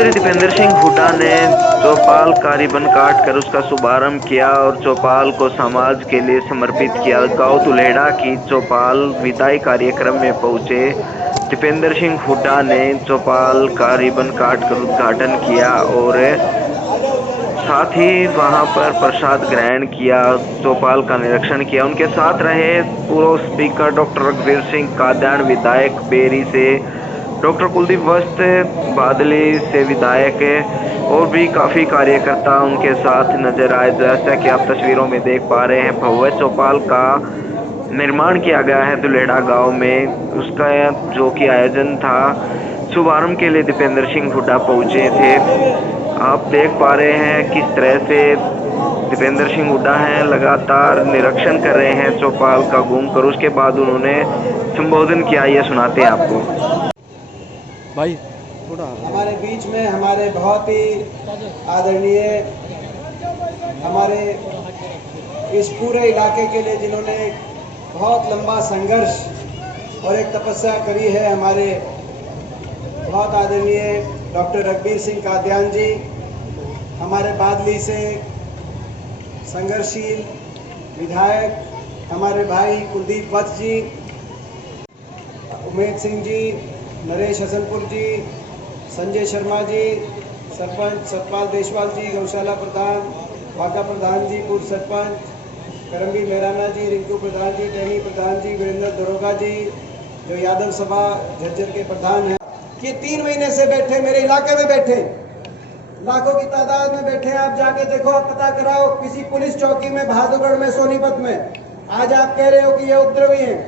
चौधरी दीपेंद्र सिंह हुड्डा ने चौपाल का रिबन काट कर उसका शुभारंभ किया और चौपाल को समाज के लिए समर्पित किया। गांव दुल्हेड़ा की चौपाल विदाई कार्यक्रम में पहुंचे दीपेंद्र सिंह हुड्डा ने चौपाल का रिबन काट कर उद्घाटन किया और साथ ही वहां पर प्रसाद ग्रहण किया, चौपाल का निरीक्षण किया। उनके साथ रहे पूर्व स्पीकर डॉक्टर रघुवीर सिंह कादयान, विधायक बेरी से डॉक्टर कुलदीप वस्त, बादली से विधायक और भी काफी कार्यकर्ता उनके साथ नजर आए। जैसा कि आप तस्वीरों में देख पा रहे हैं, भव्य चौपाल का निर्माण किया गया है दुल्हेड़ा गांव में। उसका जो कि आयोजन था, शुभारंभ के लिए दीपेंद्र सिंह हुड्डा पहुंचे थे। आप देख पा रहे हैं किस तरह से दीपेंद्र सिंह हुड्डा हैं, लगातार निरीक्षण कर रहे हैं चौपाल का घूमकर। उसके बाद उन्होंने संबोधन किया, ये सुनाते हैं आपको। भाई थोड़ा हमारे बीच में हमारे बहुत ही आदरणीय हमारे इस पूरे इलाके के लिए जिन्होंने बहुत लंबा संघर्ष और एक तपस्या करी है, हमारे बहुत आदरणीय डॉक्टर रघुवीर सिंह कादयान जी, हमारे बादली से संघर्षशील विधायक हमारे भाई कुलदीप वत्स जी, उमेद सिंह जी, नरेश हसनपुर जी, संजय शर्मा जी, सरपंच सतपाल देशवाल जी, गौशाला प्रधान वाका प्रधान जी, पूर्व सरपंच करमबीर मेहराना जी, रिंकू प्रधान जी, टैनी प्रधान जी, वीरेंद्र दरोगा जी, जो यादव सभा झज्जर के प्रधान हैं, कि 3 महीने से बैठे मेरे इलाके में बैठे, लाखों की तादाद में बैठे। आप जाके देखो, आप पता कराओ किसी पुलिस चौकी में, बहादुरगढ़ में, सोनीपत में। आज आप कह रहे हो कि ये उपद्रवी हैं,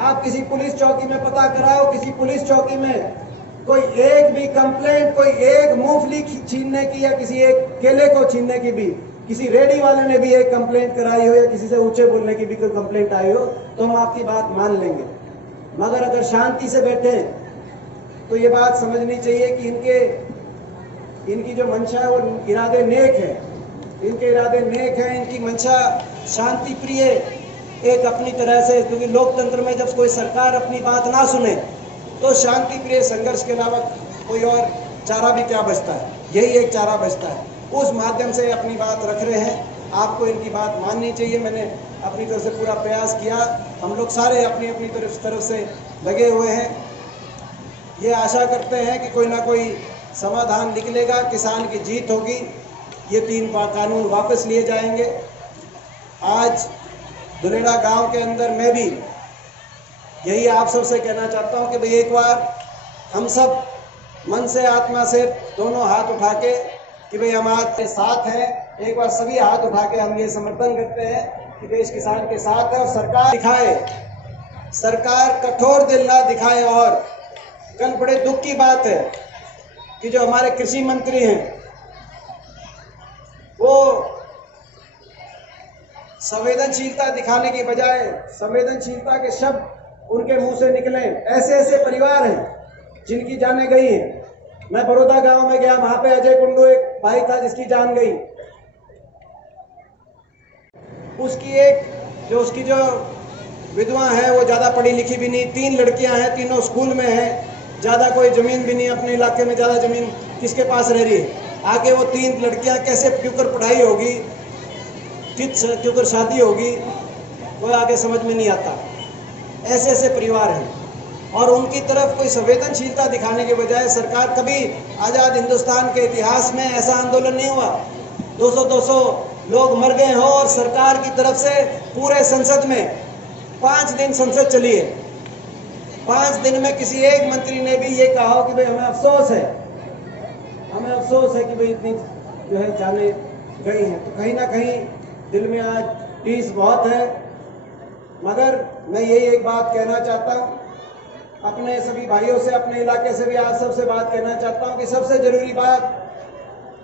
आप किसी पुलिस चौकी में पता कराओ, किसी पुलिस चौकी में कोई एक भी कंप्लेंट, कोई एक मूंगफली छीनने की या किसी एक केले को छीनने की भी, किसी रेडी वाले ने भी एक कंप्लेंट कराई हो या किसी से ऊंचे बोलने की भी कोई कंप्लेंट आई हो, तो हम आपकी बात मान लेंगे। मगर अगर शांति से बैठे तो ये बात समझनी चाहिए कि इनकी जो मंशा है वो इरादे नेक है, इनके इरादे नेक हैं, इनकी मंशा शांति प्रिय एक अपनी तरह से, क्योंकि लोकतंत्र में जब कोई सरकार अपनी बात ना सुने तो शांति प्रिय संघर्ष के अलावा कोई और चारा भी क्या बचता है, यही एक चारा बचता है। उस माध्यम से अपनी बात रख रहे हैं, आपको इनकी बात माननी चाहिए। मैंने अपनी तरफ से पूरा प्रयास किया, हम लोग सारे अपनी अपनी तरफ से लगे हुए हैं। ये आशा करते हैं कि कोई ना कोई समाधान निकलेगा, किसान की जीत होगी, ये 3 कानून वापस लिए जाएंगे। आज दुल्हेड़ा गांव के अंदर मैं भी यही आप सबसे कहना चाहता हूं कि भाई एक बार हम सब मन से, आत्मा से दोनों हाथ उठा के कि भाई हम आज साथ हैं, एक बार सभी हाथ उठा के हम ये समर्थन करते हैं कि देश किसान के साथ है। और सरकार दिखाए, सरकार कठोर दिल ना दिखाए। और कल बड़े दुख की बात है कि जो हमारे कृषि मंत्री हैं वो संवेदनशीलता दिखाने की बजाय संवेदनशीलता के शब्द उनके मुंह से निकले। ऐसे ऐसे परिवार हैं जिनकी जानें गई हैं। मैं बड़ौदा गांव में गया, वहां पे अजय कुंडू एक भाई था जिसकी जान गई। उसकी जो विधवा है वो ज्यादा पढ़ी लिखी भी नहीं, 3 लड़कियां हैं, तीनों स्कूल में हैं, ज्यादा कोई जमीन भी नहीं, अपने इलाके में ज्यादा जमीन किसके पास रह रही है। आगे वो 3 लड़कियां कैसे क्योंकर पढ़ाई होगी, क्योंकर शादी होगी, वो आगे समझ में नहीं आता। ऐसे ऐसे परिवार हैं और उनकी तरफ कोई संवेदनशीलता दिखाने के बजाय सरकार, कभी आजाद हिंदुस्तान के इतिहास में ऐसा आंदोलन नहीं हुआ 200 लोग मर गए हो और सरकार की तरफ से पूरे संसद में 5 दिन संसद चली है, 5 दिन में किसी एक मंत्री ने भी ये कहा हो कि भाई हमें अफसोस है कि भाई इतनी जो है जाने गई हैं। तो कहीं ना कहीं दिल में आज टीस बहुत है। मगर मैं यही एक बात कहना चाहता हूँ अपने सभी भाइयों से, अपने इलाके से भी आज सबसे बात कहना चाहता हूँ कि सबसे जरूरी बात,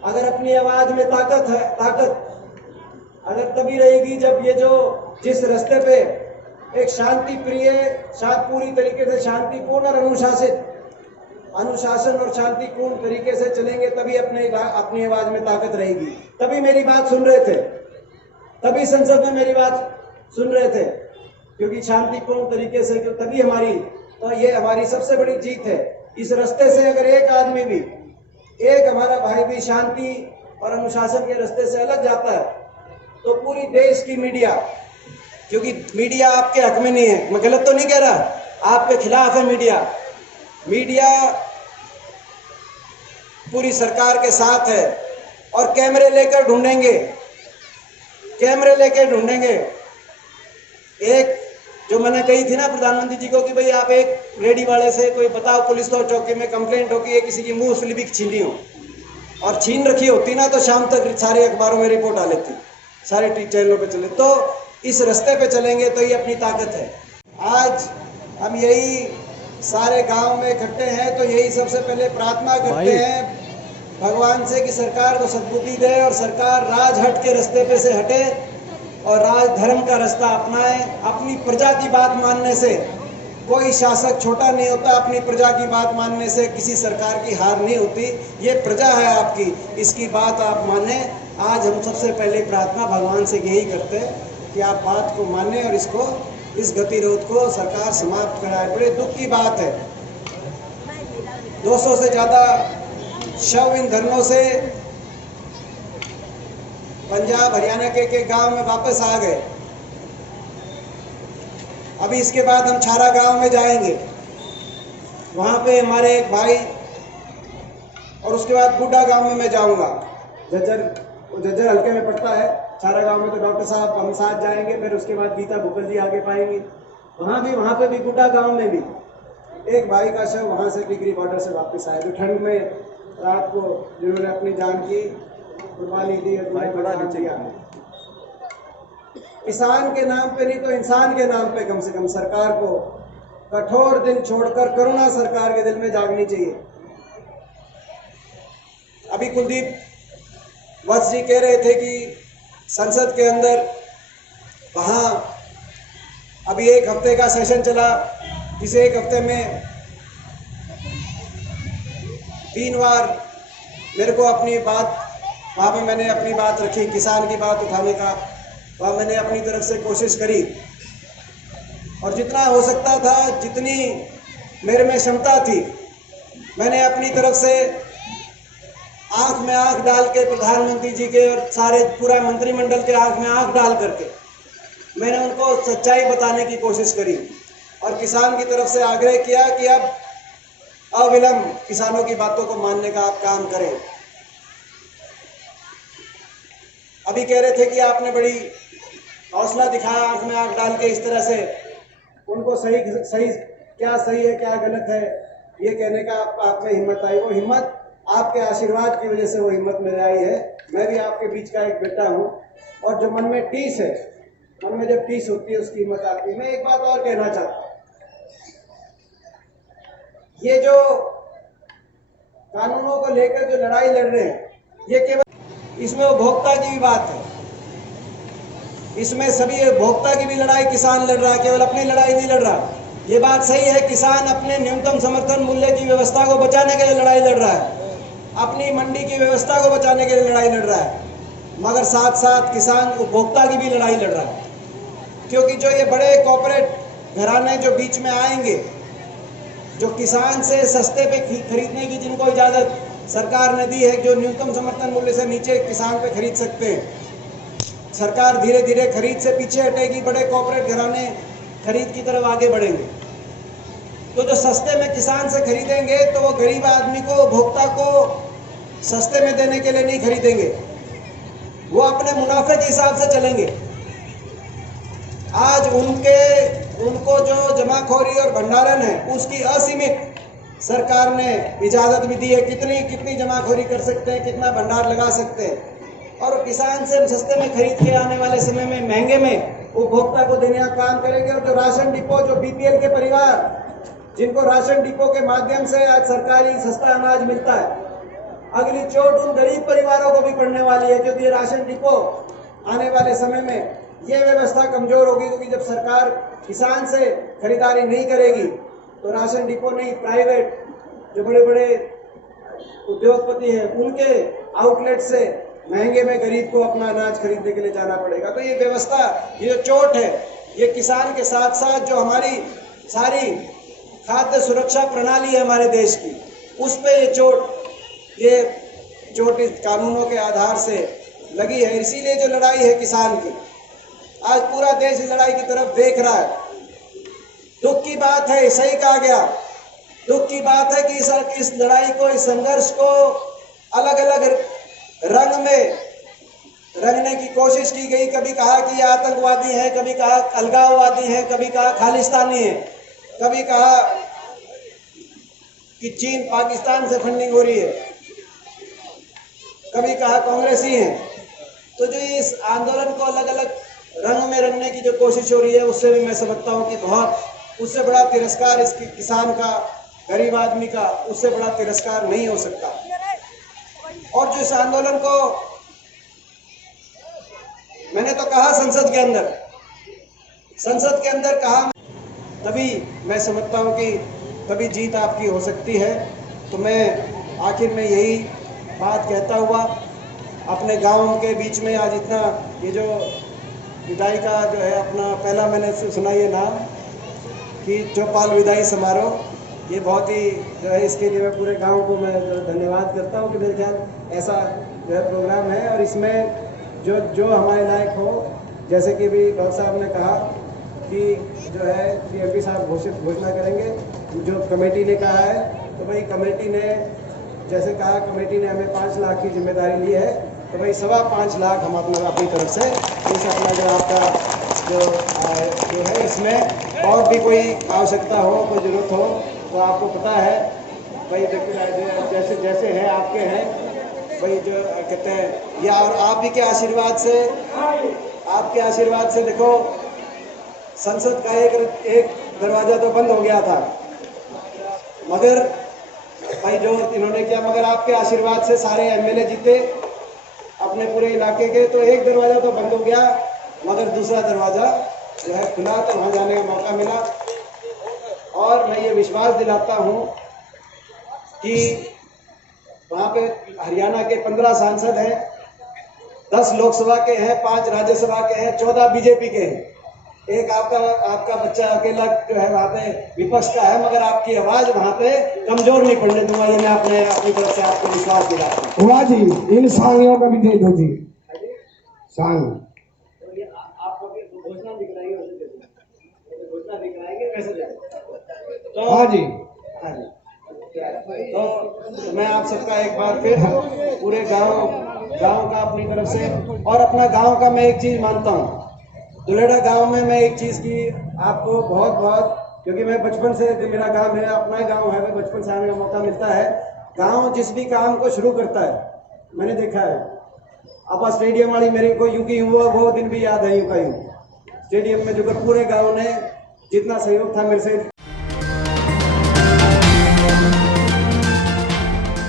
अगर अपनी आवाज में ताकत है, ताकत अगर तभी रहेगी जब ये जो जिस रास्ते पे एक शांति प्रिय, पूरी तरीके से शांतिपूर्ण और अनुशासन और शांतिपूर्ण तरीके से चलेंगे, तभी अपनी आवाज में ताकत रहेगी। तभी मेरी बात सुन रहे थे, तभी संसद में मेरी बात सुन रहे थे, क्योंकि शांतिपूर्ण तरीके से, तभी ये हमारी सबसे बड़ी जीत है। इस रास्ते से अगर एक आदमी भी एक हमारा भाई भी शांति और अनुशासन के रास्ते से अलग जाता है, तो पूरी देश की मीडिया, क्योंकि मीडिया आपके हक में नहीं है, मैं गलत तो नहीं कह रहा, आपके खिलाफ है मीडिया पूरी सरकार के साथ है और कैमरे लेकर ढूंढेंगे। एक जो मैंने कही थी ना प्रधानमंत्री जी को कि भाई आप एक रेडी वाले से कोई बताओ, पुलिस तो चौकी में कंप्लेंट हो कि किसी की मूंगफली भी छीनी हो, और छीन रखी होती ना तो शाम तक सारे अखबारों में रिपोर्ट आ लेती, सारे चैनलों पे चले। तो इस रास्ते पे चलेंगे तो ये अपनी ताकत है। आज हम यही सारे गांव में इकट्ठे हैं तो यही सबसे पहले प्रार्थना करते हैं भगवान से कि सरकार को सद्बुद्धि दे और सरकार राजहट के रास्ते पे से हटे और राज धर्म का रास्ता अपनाए। अपनी प्रजा की बात मानने से कोई शासक छोटा नहीं होता, अपनी प्रजा की बात मानने से किसी सरकार की हार नहीं होती। ये प्रजा है आपकी, इसकी बात आप माने। आज हम सबसे पहले प्रार्थना भगवान से यही करते हैं कि आप बात को माने और इस गतिरोध को सरकार समाप्त कराए। बड़े दुख की बात है, 200 से ज़्यादा शव इन धरनों से पंजाब हरियाणा के गांव में वापस आ गए। अभी इसके बाद हम छारा गांव में जाएंगे, वहां पे हमारे एक भाई, और उसके बाद बूढ़ा गांव में मैं जाऊंगा। झज्जर हल्के में पड़ता है, छारा गांव में तो डॉक्टर साहब हम साथ जाएंगे। फिर उसके बाद गीता भूपल जी आगे पाएंगे। वहां पे भी बूढ़ा गांव में भी एक भाई का शव वहां से टिकरी बॉर्डर से वापस आया, जो ठंड में रात को जिन्होंने अपनी जान की कुर्बानी दी। किसान के नाम पे नहीं तो इंसान के नाम पे कम से कम सरकार को कठोर दिन छोड़कर करुणा सरकार के दिल में जागनी चाहिए। अभी कुलदीप वत्स जी कह रहे थे कि संसद के अंदर वहाँ अभी 1 हफ्ते का सेशन चला, इस 1 हफ्ते में 3 बार मेरे को अपनी बात, वहाँ पे मैंने अपनी बात रखी, किसान की बात उठाने का, वहाँ मैंने अपनी तरफ से कोशिश करी और जितना हो सकता था, जितनी मेरे में क्षमता थी, मैंने अपनी तरफ से आंख में आंख डाल के प्रधानमंत्री जी के और सारे पूरा मंत्रिमंडल के आंख में आंख डाल करके मैंने उनको सच्चाई बताने की कोशिश करी और किसान की तरफ से आग्रह किया कि अब अविलंब किसानों की बातों को मानने का आप काम करें। अभी कह रहे थे कि आपने बड़ी हौसला दिखाया आंख में आंख डाल के, इस तरह से उनको सही क्या सही है क्या गलत है ये कहने का आप में हिम्मत आई। वो हिम्मत आपके आशीर्वाद की वजह से वो हिम्मत मेरे आई है। मैं भी आपके बीच का एक बेटा हूँ और जो मन में टीस है, मन में जब टीस होती है उसकी हिम्मत आती है। मैं एक बात और कहना चाहता हूँ, ये जो कानूनों को लेकर जो लड़ाई लड़ रहे हैं, ये केवल इसमें उपभोक्ता की भी बात है, इसमें सभी उपभोक्ता की भी लड़ाई किसान लड़ रहा है, केवल अपनी लड़ाई नहीं लड़ रहा। ये बात सही है, किसान अपने न्यूनतम समर्थन मूल्य की व्यवस्था को बचाने के लिए लड़ाई लड़ रहा है, अपनी मंडी की व्यवस्था को बचाने के लिए लड़ाई लड़ रहा है, मगर साथ साथ किसान उपभोक्ता की भी लड़ाई लड़ रहा है। क्योंकि जो ये बड़े कॉर्पोरेट घराने जो बीच में आएंगे, जो किसान से सस्ते पे खरीदने की जिनको इजाज़त सरकार ने दी है, जो न्यूनतम समर्थन मूल्य से नीचे किसान पे खरीद सकते हैं, सरकार धीरे धीरे खरीद से पीछे हटेगी, बड़े कॉर्पोरेट घराने खरीद की तरफ आगे बढ़ेंगे। तो जो सस्ते में किसान से खरीदेंगे तो वो गरीब आदमी को, उपभोक्ता को सस्ते में देने के लिए नहीं खरीदेंगे, वो अपने मुनाफे के हिसाब से चलेंगे। आज उनको जो जमाखोरी और भंडारण है उसकी असीमित सरकार ने इजाज़त भी दी है, कितनी जमाखोरी कर सकते हैं, कितना भंडार लगा सकते हैं। और किसान से सस्ते में खरीद के आने वाले समय में महंगे में उपभोक्ता को देने का काम करेंगे। और जो राशन डिपो, जो बीपीएल के परिवार जिनको राशन डिपो के माध्यम से आज सरकारी सस्ता अनाज मिलता है, अगली चोट उन गरीब परिवारों को भी पड़ने वाली है, क्योंकि राशन डिपो आने वाले समय में ये व्यवस्था कमजोर होगी। क्योंकि जब सरकार किसान से खरीदारी नहीं करेगी तो राशन डिपो नहीं, प्राइवेट जो बड़े बड़े उद्योगपति हैं उनके आउटलेट से महंगे में गरीब को अपना अनाज खरीदने के लिए जाना पड़ेगा। तो ये व्यवस्था, ये जो चोट है, ये किसान के साथ साथ जो हमारी सारी खाद्य सुरक्षा प्रणाली है हमारे देश की, उस पे ये चोट ये चोट इस कानूनों के आधार से लगी है। इसीलिए जो लड़ाई है किसान की, आज पूरा देश इस लड़ाई की तरफ देख रहा है। दुख की बात है, सही कहा गया, दुख की बात है कि इस लड़ाई को, इस संघर्ष को अलग अलग रंग में रंगने की कोशिश की गई। कभी कहा कि ये आतंकवादी हैं, कभी कहा अलगाववादी हैं, कभी कहा खालिस्तानी है, कभी कहा कि चीन पाकिस्तान से फंडिंग हो रही है, कभी कहा कांग्रेसी हैं। तो जो इस आंदोलन को अलग अलग रंग में रंगने की जो कोशिश हो रही है, उससे भी मैं समझता हूँ कि बहुत, उससे बड़ा तिरस्कार इस किसान का, गरीब आदमी का, उससे बड़ा तिरस्कार नहीं हो सकता। और जो इस आंदोलन को मैंने तो कहा संसद के अंदर कहा, तभी मैं समझता हूँ कि तभी जीत आपकी हो सकती है। तो मैं आखिर में यही बात कहता हुआ अपने गाँव के बीच में आज इतना, ये जो विदाई का जो है अपना पहला मैंने सुना ये नाम कि चौपाल विदाई समारोह, ये बहुत ही जो है, इसके लिए मैं पूरे गांव को मैं धन्यवाद करता हूँ कि मेरे ख्याल ऐसा जो है प्रोग्राम है। और इसमें जो हमारे लायक हो, जैसे कि भी डॉक्टर साहब ने कहा कि जो है CMP साहब घोषणा करेंगे, जो कमेटी ने कहा है, तो भाई कमेटी ने जैसे कहा, कमेटी ने हमें 5 लाख की जिम्मेदारी ली है, तो भाई 5.25 लाख हम अपनी तरफ से अपना जो आपका जो है, इसमें और भी कोई आवश्यकता हो, कोई ज़रूरत हो, तो आपको पता है भाई, जैसे जैसे है आपके हैं भाई, जो कहते हैं या, और आप भी के आशीर्वाद से, आपके आशीर्वाद से देखो, संसद का एक दरवाजा तो बंद हो गया था, मगर भाई जो इन्होंने किया, मगर आपके आशीर्वाद से सारे MLA जीते अपने पूरे इलाके के, तो एक दरवाजा तो बंद हो गया, मगर दूसरा दरवाजा जो है खुला, तो वहाँ जाने का मौका मिला। और मैं ये विश्वास दिलाता हूँ कि वहाँ पे हरियाणा के 15 सांसद हैं, 10 लोकसभा के हैं, 5 राज्यसभा के हैं, 14 बीजेपी के हैं। एक आपका बच्चा अकेला जो है वहाँ पे विपक्ष का है, मगर आपकी आवाज वहाँ पे कमजोर नहीं पड़ने दूंगा, ये मैं अपनी तरफ से आपको विश्वास दिलाता हूँ। हुआ जी, इन सांगियों का भी दे दो जी, सांग आपको भी घोषणा दिखलाएंगे, घोषणा दिखलाएंगे वैसे। तो हाँ जी, हाँ जी, तो मैं आप सबका एक बार फिर पूरे गांव का अपनी तरफ से, और अपना गांव का मैं एक चीज मानता हूँ, दुलेड़ा गांव में मैं एक चीज की आपको बहुत, क्योंकि मैं बचपन से, मेरा गांव मेरा अपना ही गांव है, मैं बचपन से आने का मौका मिलता है। गांव जिस भी काम को शुरू करता है, मैंने देखा है, आपा स्टेडियम वाली मेरे को यूं की वो दिन भी याद है, यूं का यूं स्टेडियम में जो पूरे गाँव ने जितना सहयोग था मेरे से